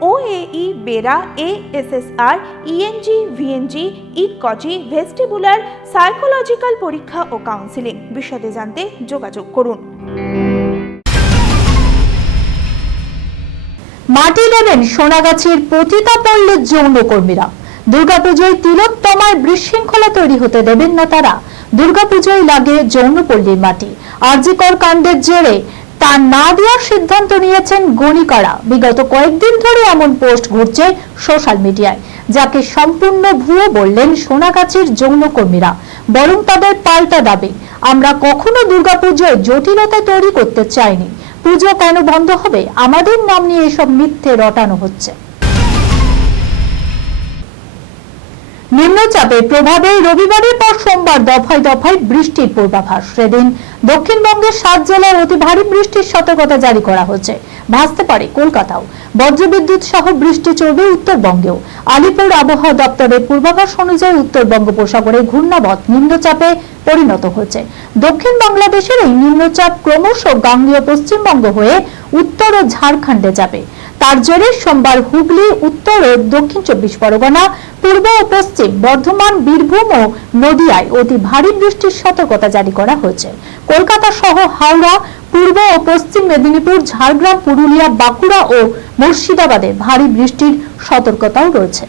OAE BERA ASSR ENG VNG ইকজি vestibular psychological পরীক্ষা ও কাউন্সিলিং বিশদে জানতে যোগাযোগ করুন। মাটি নেবেন সোনাগাছির পতিতা পল্লীর যৌনকর্মীরা। দুর্গাপুজোয় তিলোত্তমায় বিশৃঙ্খলা তৈরি হতে দেবেন না তারা। দুর্গাপুজোয় লাগে যৌনপল্লীর মাটি। আরজিকর কাণ্ডের জেরে তা না দেওয়ার সিদ্ধান্ত নিয়েছেন গণিকারা। বিগত কয়েকদিন ধরে এমন পোস্ট ঘুরছে সোশ্যাল মিডিয়ায়, যাকে সম্পূর্ণ ভুয়ো বললেন সোনাগাছির যৌনকর্মীরা। বরং তাদের পাল্টা দাবি, আমরা কখনো দুর্গাপুজোয় জটিলতা তৈরি করতে চাইনি। পুজো কেন বন্ধ হবে? আমাদের নাম নিয়ে এসব মিথ্যে রটানো হচ্ছে। নিম্নচাপের প্রভাবে রবিবারের পর সোমবার দফায় দফায় বৃষ্টির পূর্বাভাস। সেদিন দক্ষিণবঙ্গের সাত জেলায় অতি ভারী বৃষ্টির সতর্কতা জারি করা হচ্ছে ভাসতে পারে কলকাতাও। বজ্রবিদ্যুৎ সহ বৃষ্টি চলবে উত্তরবঙ্গেও। আলিপুর আবহাওয়া দপ্তরের পূর্বাভাস অনুযায়ী উত্তর বঙ্গোপসাগরে ঘূর্ণাবধ নিম্নচাপে পরিণত হয়েছে। দক্ষিণ বাংলাদেশের এই নিম্নচাপ ক্রমশ গাঙ্গীয় পশ্চিমবঙ্গ হয়ে উত্তর ও ঝাড়খণ্ডে যাবে। তার জেরে সোমবার হুগলি, উত্তর ও দক্ষিণ চব্বিশ পরগনা, পূর্ব ও পশ্চিম, বর্ধমান, বীরভূম ও নদিয়ায় অতি ভারী বৃষ্টির সতর্কতা জারি করা হয়েছে। কলকাতা সহ হাওড়া, পূর্ব ও পশ্চিম মেদিনীপুর, ঝাড়গ্রাম, পুরুলিয়া, বাঁকুড়া ও মুর্শিদাবাদে ভারী বৃষ্টির সতর্কতাও রয়েছে।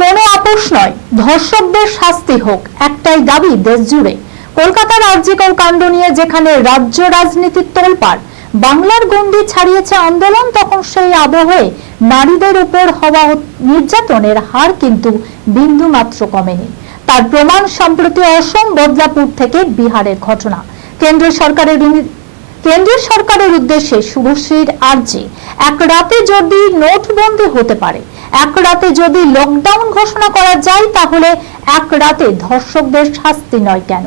কোনো আপোষ নয়, ধর্ষকদের শাস্তি হোক, একটাই দাবি দেশ জুড়ে কলকাতার আর্জিকর কাণ্ড নিয়ে যেখানে রাজ্য রাজনীতির তোলপাড় বাংলার গণ্ডি ছাড়িয়েছে আন্দোলন, তখন সেই আবহে নারীদের উপর হওয়া নির্যাতনের হার কিন্তু বিন্দু মাত্র কমেনি। তার প্রমাণ সম্প্রতি অসম, বদলাপুর থেকে বিহারের ঘটনা। কেন্দ্র সরকারের কেন্দ্রীয় সরকারের উদ্দেশ্যে শুভশ্রীর আর্জি, এক রাতে যদি নোটবন্দি হতে পারে, এক রাতে যদি লকডাউন ঘোষণা করা যায়, তাহলে এক রাতে ধর্ষকদের শাস্তি নয় কেন?